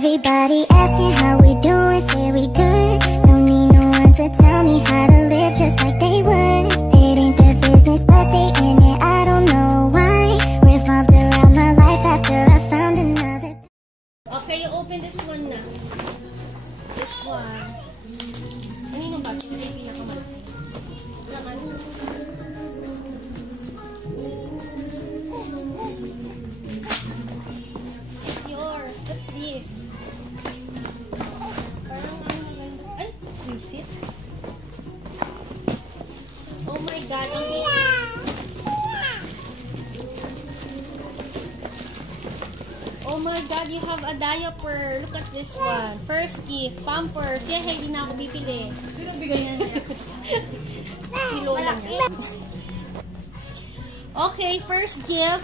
Everybody asking how we doing, say we good. Don't need no one to tell me how to live just like they would. It ain't their business, but they in it, I don't know why. Revolved around my life after I found another. Okay, you open this one na. This one. Kanino ba? Ito yung pinakamalaki. Naman. Yours. What's this? Parang ano ganda. Ay, visit. Oh my God. Ang oh my God, you have a diaper. Look at this one. First gift, Pampers. Yeah, hindi na ako bibili. Sino bigay niya? Si Lola niya. Okay, first gift.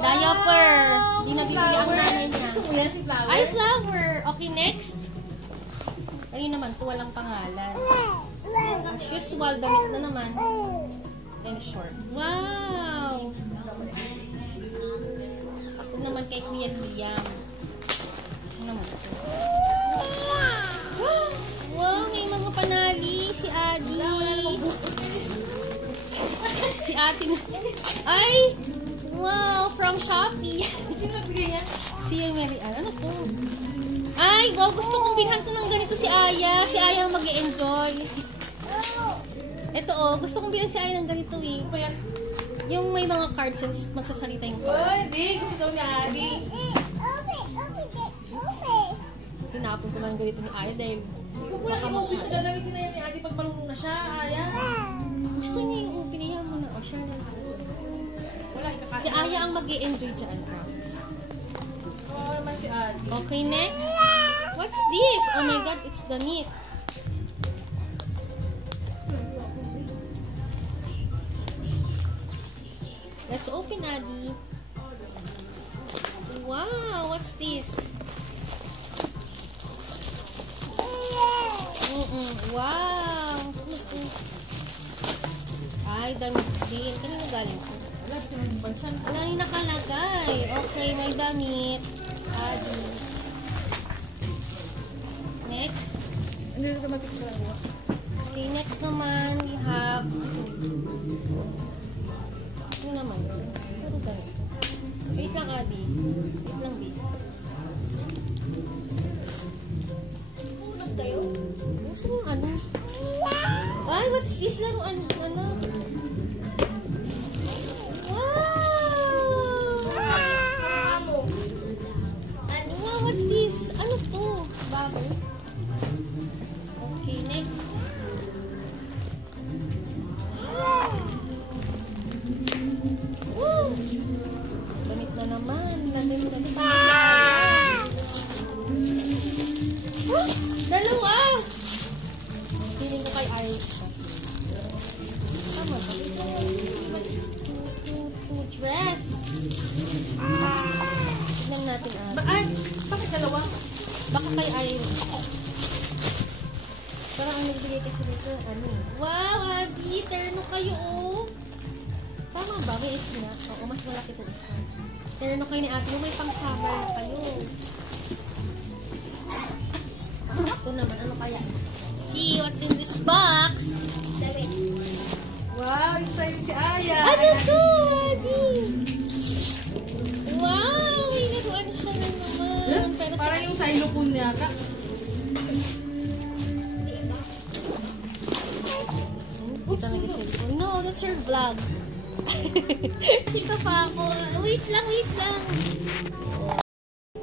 Diaper. Hindi na bibili ang nanay niya. Gusto mo yan, si Flower? Ay, flower. Okay, next. Ayun naman, ito walang pangalan. As usual, damit na naman. And short. Wow! Ito naman kay Kuya Liam. Ito naman ito. Wow, may mga panali. Si Adi. Si Ate. Ay! Wow, from Shopee. Sino bigay niya? Si Mary Ann. Ano to? Ay, wow, gusto kong bilhan to ng ganito si Aya. Si Aya ang mag-e-enjoy. Ito oh, gusto kong bilhan si Aya ng ganito eh. Ano ba yan? Yung may mga cards and magsasalita yung card. Oh, hindi. Gusto daw ni Adi. Tinapon ko lang ganito ni Aya dahil Wala baka kang upit na makain. gagamitin na yan ni Adi pag marunong na siya. Aya. Gusto niya yung pinihan mo na. O, share na lang. Wala, ikakain. Si Aya ang mag-e-enjoy dyan. Oo naman si Adi. Okay, next. What's this? Oh my God, it's the meat. Let's open, Adi. Wow, what's this? Wow. Ay, damit din. Kanino galing ko? Wala, ito yung bansan. Wala yung nakalagay. Okay, may damit. Adi. Next. Hindi na mag-picture ako. Okay, next naman, we have... Ano naman? Ano ganito? Wait lang, Adi. Wait lang, babe. Ulag tayo? Gusto mo ano? Ay, what's this? Laruan ko, ano? Wow! Wow, what's this? Ano to? Bubble? Okay, next. Woo! Damit na naman. Damit. Dalawa! Feeling ko kay Iris pa. Tama ba? Two dress. Tignan natin Ay, bakit dalawa? Baka kay Iris. Parang ang nagbigay kasi dito, ano. Wow, Adi! Terno kayo, oh! Tama ba? May isa na? Oo, mas malaki ito isa. Terno kayo ni Ate. Yung may pang-summer na kayo. Ito naman, ano kaya? See what's in this box? Wow, excited si Aya. Ano to, Adi? Wow! May naruan siya na naman. Pero Parang yung xylophone niya ka. Kita na yung cellphone. No, that's your vlog. Kita pa ako. Wait lang.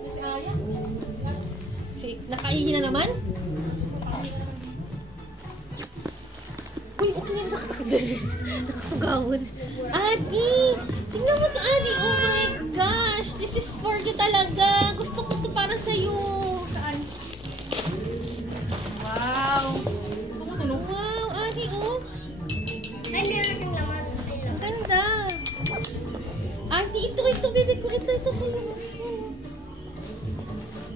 Si Aya. Nakaihi na naman? Uy, ano yung nakakagawad? Adi! Tignan mo to, Adi. Oh my gosh! This is for you talaga. Gusto ko to para sa'yo. Saan? Wow. Tumutunog. Wow, Adi, oh. Ang ganda. Adi, ito. Bibig ko. Ito.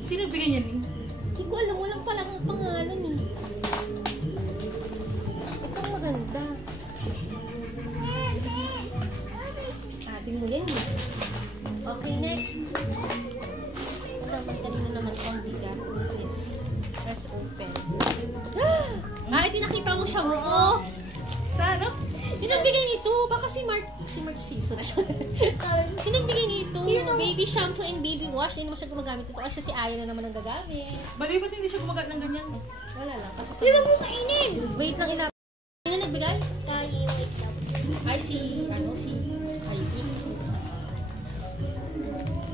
Sino bigay niya din? Hindi ko alam. Walang pala ang pangalan eh. Ito ang maganda. Atin mo yan eh. Okay, next. Ito naman. Kanina naman pang bigat. What's this? Let's open. Edi nakita mo siya mo. Oh! Sa ano? Sino nagbigay nito? Baka si Mark Siso na siya. Sino nagbigay nito? Baby shampoo and baby wash. Hindi naman siya gumagamit ito. Kasi si Aya na naman ang gagamit. Bali ba't hindi siya gumagat ng ganyan? Wala lang. Kasi Sino mo kainin? wait lang ina. Sino nagbigay? Kagi, wait lang. Ay, si Ivy.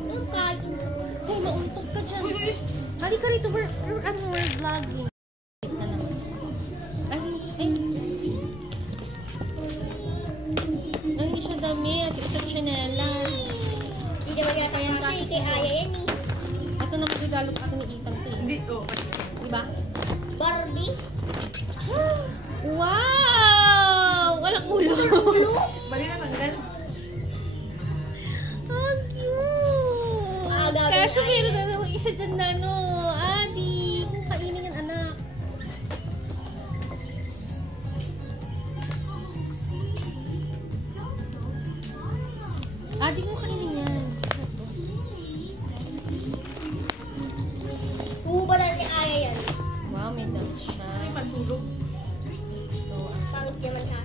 Ang kagi. Hoy, mauntog ka dyan. Halika rito. We're vlogging. Wait na naman. Ay. Ay, hindi siya damit. Isa chinelas. Hindi naman yata Ayan, kasi kasi kay Aya yan eh. Ito na magregalo ka ni Ethan to. Hindi, oh. Diba? Barbie? Wow! Walang ulo. Bali na tanggal. Ang cute! Kaso meron na naman isa dyan na ano. Adi, kung kainin ng anak. Adi, kung kainin yan. Uubala ni Aya yan. Wow, may damit siya. Ay, pantulog. Ito, Pangit naman ha.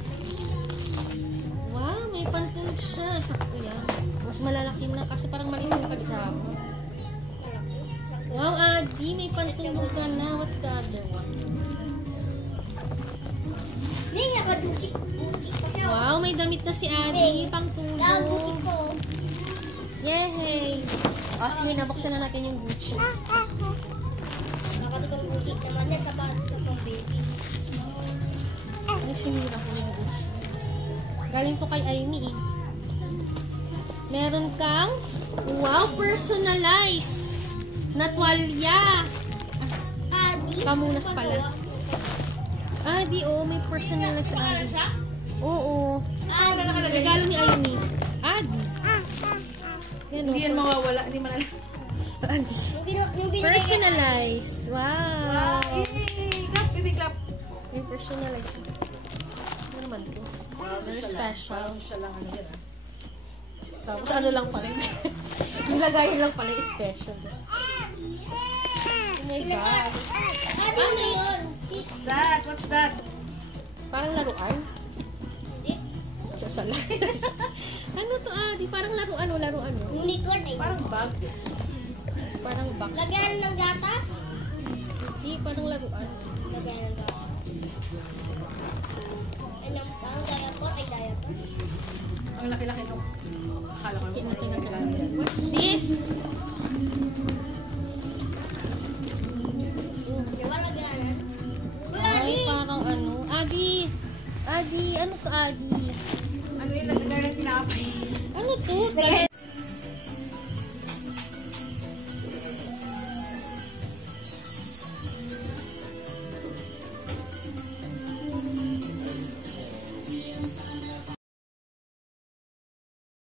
wow, may pantulog siya. Sakto yan. Mas malalaki na kasi parang maliit yung pagkama. Wow, Adi, may pantulog ka na. What's the other one? Hindi nga ka dusik pa siya. Wow, may damit na si Adi. Pang Dahil dusik tulog. ko. Yay! O, sige, nabuksan na natin yung Gucci. Nakatutong dusik naman yan sa pang baby. Ay, sinira ko na yung Gucci. Galing to kay Amy eh. Meron kang, wow, personalized na tuwalya. Adi? Pamunas pala. Adi, oh, may personalized Pangalan Adi. siya? Oo. Ano na nakalagay? Regalo ni Amy. Adi. Yan, Hindi yan oh. mawawala. Hindi manala. Adi. Yung binigay Personalized. Wow. Yay! Clap, baby, clap. May personalized. Ano naman to? Very special. Siya lang ano yan, ah. Tapos ano lang pala yun. Yung lagayin lang pala yung special. Oh my God. Ano yun? What's that? What's that? Parang laruan? Sa ano to Adi? Parang laruan o laruan o? unicorn eh. Parang bag. Parang box. Lagyan ng gatas? Hindi, parang laruan. Lagyan ng gatas. Ang diaper ay diaper. Ang laki-laki nung. Akala ko yung What's this? Wala lagyan. Ay, parang ano. Adi! Adi! Ano to Adi? ano yung lagay ng tinapay. Ano to?